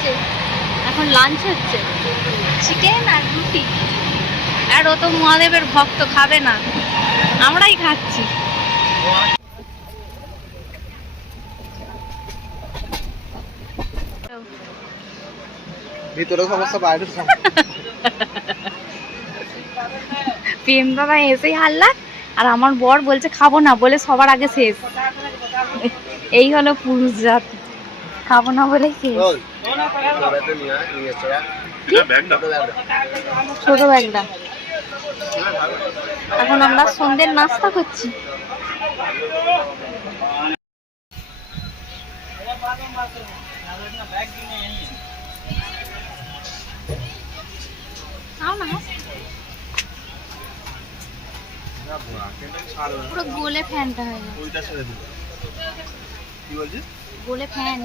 বাজে, এখন লাঞ্চ হচ্ছে, চিকেন আর রুটি। আর ও তো মহাদেবের ভক্ত, খাবে না, আমরাই খাচ্ছি। ভিতরে সমস্যা বাইরে প্রেম দাদা এসেই হাল্লা, আর আমার বর বলছে খাবো না বলে সবার আগে শেষ। এই হলো পুরুষ জাত, খাবো না বলে শেষ। ছোট ব্যাগটা। এখন আমরা সন্ধ্যের নাস্তা করছি। পুরো গোলে ফ্যানটা হয়ে গেল, গোলে ফ্যান।